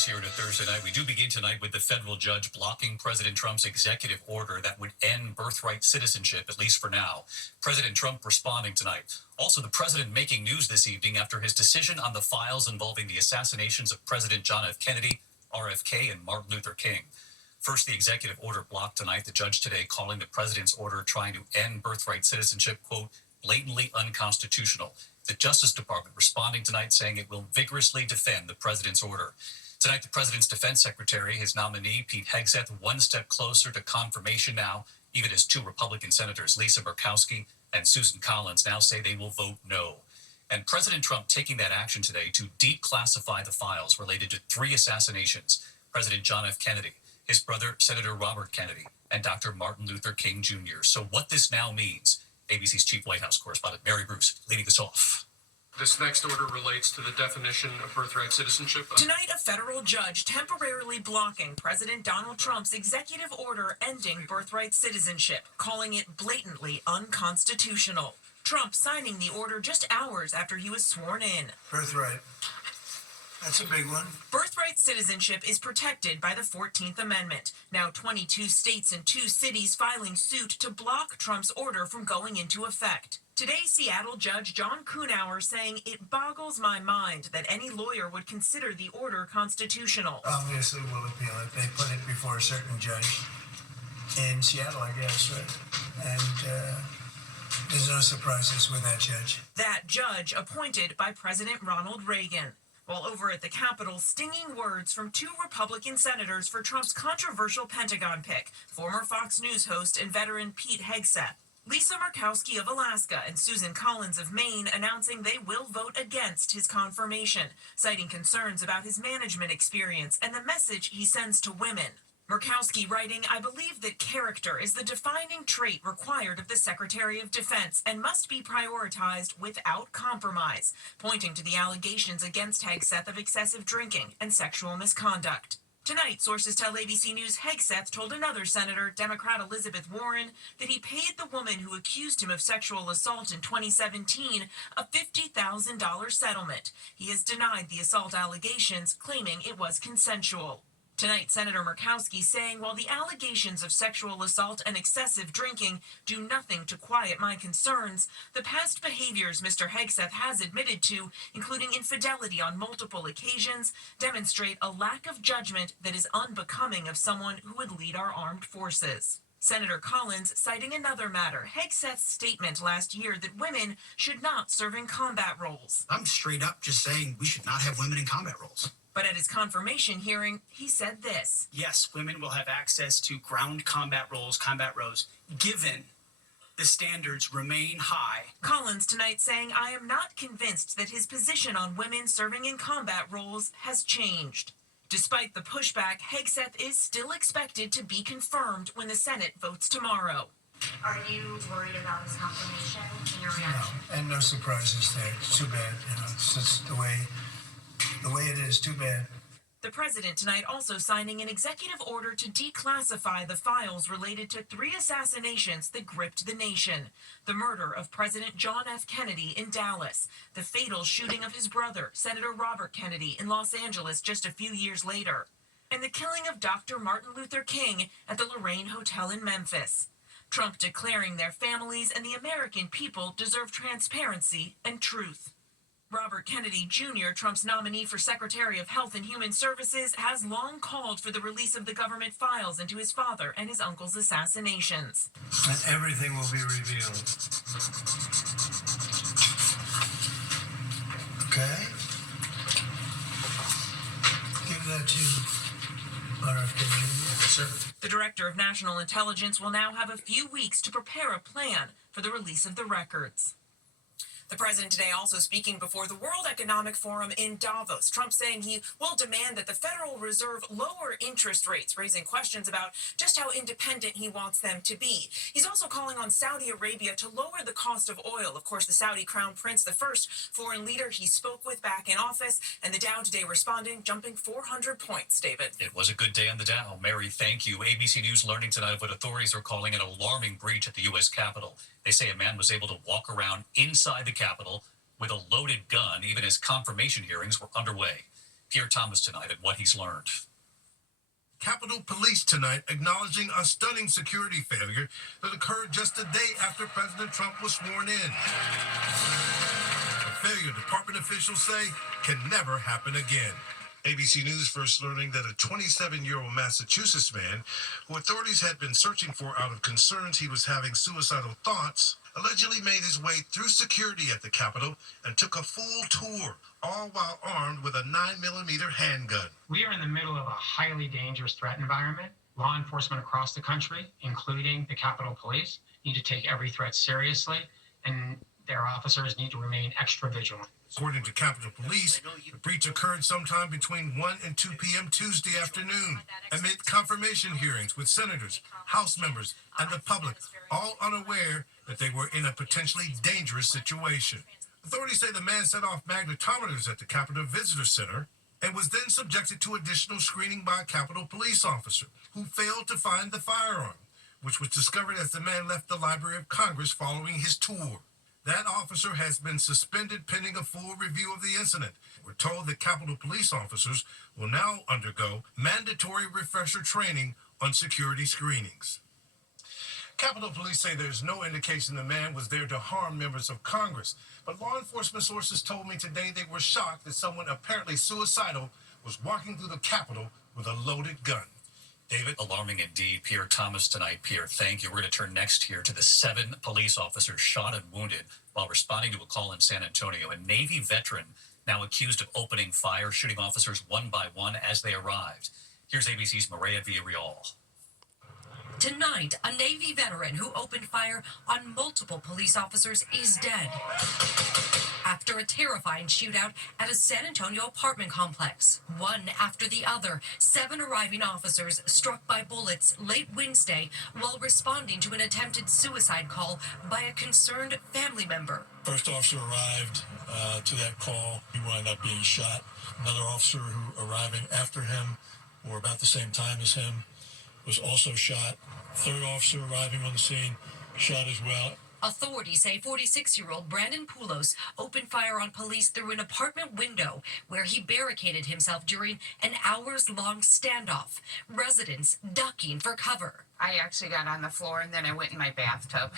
News here on a Thursday night. We do begin tonight with the federal judge blocking President Trump's executive order that would end birthright citizenship, at least for now. President Trump responding tonight. Also, the president making news this evening after his decision on the files involving the assassinations of President John F. Kennedy, RFK, and Martin Luther King. First, the executive order blocked tonight. The judge today calling the president's order trying to end birthright citizenship, quote, blatantly unconstitutional. The Justice Department responding tonight saying it will vigorously defend the president's order. Tonight, the president's defense secretary, his nominee, Pete Hegseth, one step closer to confirmation now, even as two Republican senators, Lisa Murkowski and Susan Collins, now say they will vote no. And President Trump taking that action today to declassify the files related to three assassinations: President John F. Kennedy, his brother, Senator Robert Kennedy, and Dr. Martin Luther King Jr. So what this now means, ABC's chief White House correspondent Mary Bruce leading us off. This next order relates to the definition of birthright citizenship. Tonight, a federal judge temporarily blocking President Donald Trump's executive order ending birthright citizenship, calling it blatantly unconstitutional. Trump signing the order just hours after he was sworn in. Birthright. That's a big one. Birthright citizenship is protected by the 14th Amendment. Now 22 states and 2 cities filing suit to block Trump's order from going into effect. Today, Seattle Judge John Kuhnauer saying it boggles my mind that any lawyer would consider the order constitutional. Obviously, we'll appeal it. They put it before a certain judge in Seattle, I guess, right? And there's no surprises with that judge. That judge appointed by President Ronald Reagan. While over at the Capitol, stinging words from 2 Republican senators for Trump's controversial Pentagon pick, former Fox News host and veteran Pete Hegseth. Lisa Murkowski of Alaska and Susan Collins of Maine announcing they will vote against his confirmation, citing concerns about his management experience and the message he sends to women. Murkowski writing, I believe that character is the defining trait required of the Secretary of Defense and must be prioritized without compromise, pointing to the allegations against Hegseth of excessive drinking and sexual misconduct. Tonight, sources tell ABC News Hegseth told another senator, Democrat Elizabeth Warren, that he paid the woman who accused him of sexual assault in 2017 a $50,000 settlement. He has denied the assault allegations, claiming it was consensual. Tonight, Senator Murkowski saying while the allegations of sexual assault and excessive drinking do nothing to quiet my concerns, the past behaviors Mr. Hegseth has admitted to, including infidelity on multiple occasions, demonstrate a lack of judgment that is unbecoming of someone who would lead our armed forces. Senator Collins citing another matter, Hegseth's statement last year that women should not serve in combat roles. I'm straight up just saying we should not have women in combat roles. But at his confirmation hearing, he said this. Yes, women will have access to ground combat roles, given the standards remain high. Collins tonight saying, I am not convinced that his position on women serving in combat roles has changed. Despite the pushback, Hegseth is still expected to be confirmed when the Senate votes tomorrow. Are you worried about his confirmation in your reaction? No, and no surprises there. It's too bad. It's just the way it is. Too bad. The president tonight also signing an executive order to declassify the files related to 3 assassinations that gripped the nation. The murder of President John F. Kennedy in Dallas, the fatal shooting of his brother, Senator Robert Kennedy, in Los Angeles just a few years later, and the killing of Dr. Martin Luther King at the Lorraine Hotel in Memphis. Trump declaring their families and the American people deserve transparency and truth. Robert Kennedy Jr., Trump's nominee for Secretary of Health and Human Services, has long called for the release of the government files into his father and his uncle's assassinations. And everything will be revealed. Okay? Give that to RFK Jr. Sir. The Director of National Intelligence will now have a few weeks to prepare a plan for the release of the records. The president today also speaking before the World Economic Forum in Davos. Trump saying he will demand that the Federal Reserve lower interest rates, raising questions about just how independent he wants them to be. He's also calling on Saudi Arabia to lower the cost of oil. Of course, the Saudi Crown Prince, the first foreign leader he spoke with back in office, and the Dow today responding, jumping 400 points, David. It was a good day on the Dow. Mary, thank you. ABC News learning tonight of what authorities are calling an alarming breach at the U.S. Capitol. They say a man was able to walk around inside the Capitol with a loaded gun, even as confirmation hearings were underway. Pierre Thomas tonight at what he's learned. Capitol Police tonight acknowledging a stunning security failure that occurred just a day after President Trump was sworn in. A failure department officials say can never happen again. ABC News first learning that a 27-year-old Massachusetts man, who authorities had been searching for out of concerns he was having suicidal thoughts, allegedly made his way through security at the Capitol and took a full tour, all while armed with a 9mm handgun. We are in the middle of a highly dangerous threat environment. Law enforcement across the country, including the Capitol Police, need to take every threat seriously, and their officers need to remain extra vigilant. According to Capitol Police, the breach occurred sometime between 1 and 2 p.m. Tuesday afternoon, amid confirmation hearings with senators, House members, and the public, all unaware that they were in a potentially dangerous situation. Authorities say the man set off magnetometers at the Capitol Visitor Center and was then subjected to additional screening by a Capitol Police officer who failed to find the firearm, which was discovered as the man left the Library of Congress following his tour. That officer has been suspended pending a full review of the incident. We're told that Capitol Police officers will now undergo mandatory refresher training on security screenings. Capitol Police say there's no indication the man was there to harm members of Congress, but law enforcement sources told me today they were shocked that someone apparently suicidal was walking through the Capitol with a loaded gun. David? Alarming indeed. Pierre Thomas tonight. Pierre, thank you. We're going to turn next here to the 7 police officers shot and wounded while responding to a call in San Antonio. A Navy veteran now accused of opening fire, shooting officers one by one as they arrived. Here's ABC's Maria Villarreal. Tonight, a Navy veteran who opened fire on multiple police officers is dead after a terrifying shootout at a San Antonio apartment complex. One after the other, 7 arriving officers struck by bullets late Wednesday while responding to an attempted suicide call by a concerned family member. First officer arrived to that call. He wound up being shot. Another officer who arriving after him, or about the same time as him, was also shot. Third officer arriving on the scene, shot as well. Authorities say 46-year-old Brandon Poulos opened fire on police through an apartment window where he barricaded himself during an hours-long standoff. Residents ducking for cover. I actually got on the floor and then I went in my bathtub.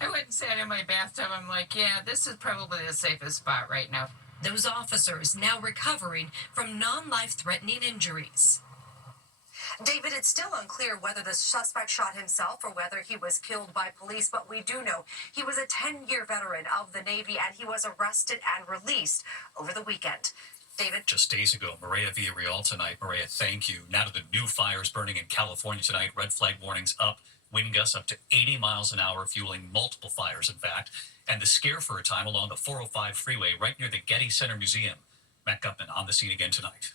I went and sat in my bathtub. I'm like, yeah, this is probably the safest spot right now. Those officers now recovering from non-life-threatening injuries. David, it's still unclear whether the suspect shot himself or whether he was killed by police, but we do know he was a 10-year veteran of the Navy and he was arrested and released over the weekend. David? Just days ago, Maria Villarreal tonight. Maria, thank you. Now to the new fires burning in California tonight. Red flag warnings up, wind gusts up to 80 miles an hour, fueling multiple fires, in fact. And the scare for a time along the 405 freeway right near the Getty Center Museum. Matt Gutman on the scene again tonight.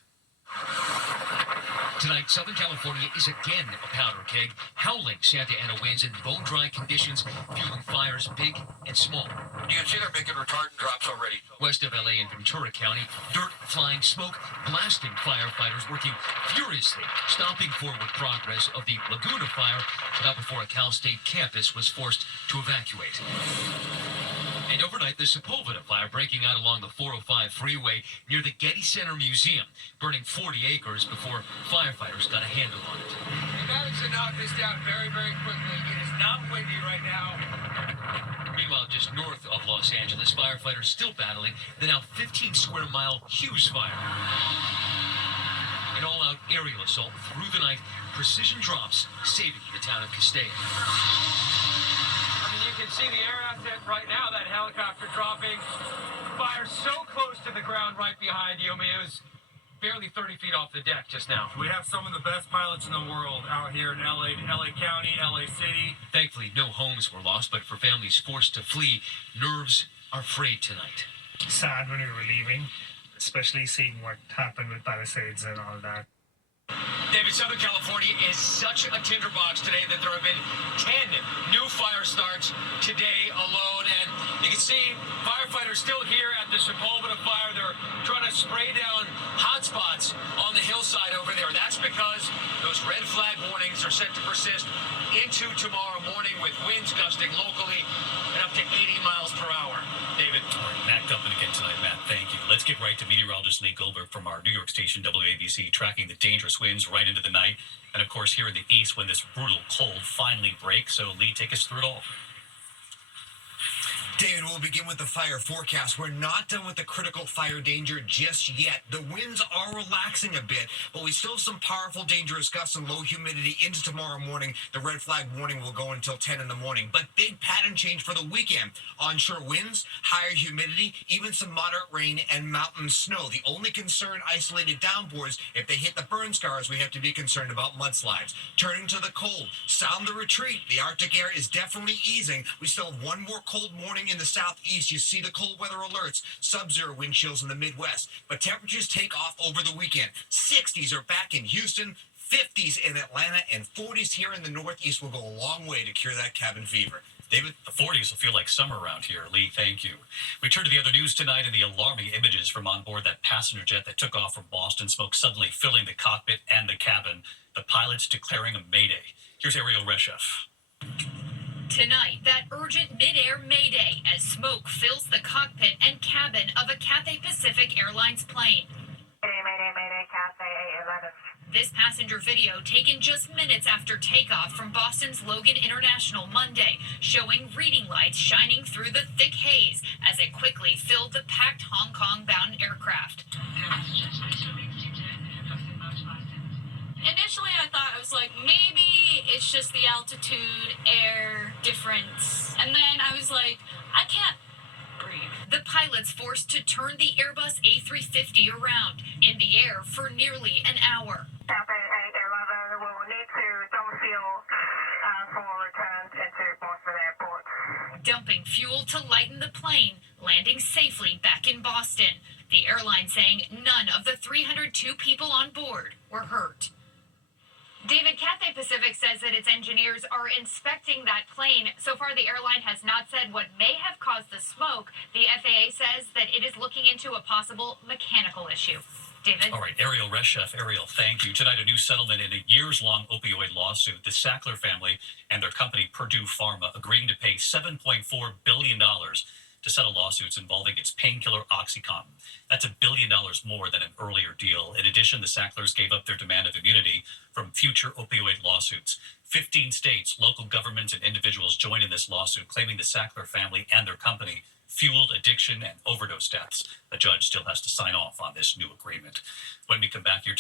Tonight, Southern California is again a powder keg, howling Santa Ana winds and bone-dry conditions, fueling fires big and small. You can see they're making retardant drops already. West of LA and Ventura County, dirt, flying smoke, blasting firefighters working furiously, stopping forward progress of the Laguna fire, not before a Cal State campus was forced to evacuate. And overnight, the Sepulveda fire breaking out along the 405 freeway near the Getty Center Museum, burning 40 acres before firefighters got a handle on it. We managed to knock this down very, very quickly. It is not windy right now. Meanwhile, just north of Los Angeles, firefighters still battling the now 15-square-mile Hughes fire. An all-out aerial assault through the night, precision drops saving the town of Castaic. You can see the air asset right now, that helicopter dropping. Fire so close to the ground right behind you. I mean, it was barely 30 feet off the deck just now. We have some of the best pilots in the world out here in LA County, LA City. Thankfully, no homes were lost, but for families forced to flee, nerves are frayed tonight. Sad when we were leaving, especially seeing what happened with Palisades and all that. David, Southern California is such a tinderbox today that there have been 10 new fire starts today alone. And you can see firefighters still here at the Sepulveda fire. They're trying to spray down hot spots on the hillside over there. That's because those red flag warnings are set to persist into tomorrow morning with winds gusting locally at up to 80 miles per hour. David. All right, Matt Dumpin again tonight. Matt, thank you. Let's get right to meteorologist Lee Goldberg from our New York station, WABC, tracking the dangerous winds right into the night. And, of course, here in the east when this brutal cold finally breaks. So, Lee, take us through it all. David, we'll begin with the fire forecast. We're not done with the critical fire danger just yet. The winds are relaxing a bit, but we still have some powerful, dangerous gusts and low humidity into tomorrow morning. The red flag warning will go until 10 in the morning. But big pattern change for the weekend. Onshore winds, higher humidity, even some moderate rain and mountain snow. The only concern, isolated downpours. If they hit the burn scars, we have to be concerned about mudslides. Turning to the cold, sound the retreat. The Arctic air is definitely easing. We still have one more cold morning in the southeast. You see the cold weather alerts, sub-zero wind chills in the Midwest, but temperatures take off over the weekend. 60s are back in Houston, 50s in Atlanta, and 40s here in the Northeast will go a long way to cure that cabin fever. David, the 40s will feel like summer around here. Lee, thank you. We turn to the other news tonight and the alarming images from on board that passenger jet that took off from Boston, smoke suddenly filling the cockpit and the cabin, the pilots declaring a mayday. Here's Ariel Reshef. Tonight, that urgent mid-air mayday as smoke fills the cockpit and cabin of a Cathay Pacific Airlines plane. Mayday, Cathay 811. This passenger video taken just minutes after takeoff from Boston's Logan International Monday, showing reading lights shining through the thick haze as it quickly filled the packed Hong Kong-bound aircraft. Initially, I thought, I was like, maybe it's just the altitude, air difference. And then I was like, I can't breathe. The pilots forced to turn the Airbus A350 around in the air for nearly an hour. Cathay 811 will need to dump fuel for return into Boston Airport. Dumping fuel to lighten the plane, landing safely back in Boston. The airline saying none of the 302 people on board were hurt. David, Cathay Pacific says that its engineers are inspecting that plane. So far, the airline has not said what may have caused the smoke. The FAA says that it is looking into a possible mechanical issue. David? All right, Ariel Reshef. Ariel, thank you. Tonight, a new settlement in a years-long opioid lawsuit. The Sackler family and their company, Purdue Pharma, agreeing to pay $7.4 billion to settle lawsuits involving its painkiller OxyContin. That's $1 billion more than an earlier deal. In addition, the Sacklers gave up their demand of immunity from future opioid lawsuits. 15 states, local governments, and individuals joined in this lawsuit, claiming the Sackler family and their company fueled addiction and overdose deaths. A judge still has to sign off on this new agreement. When we come back here to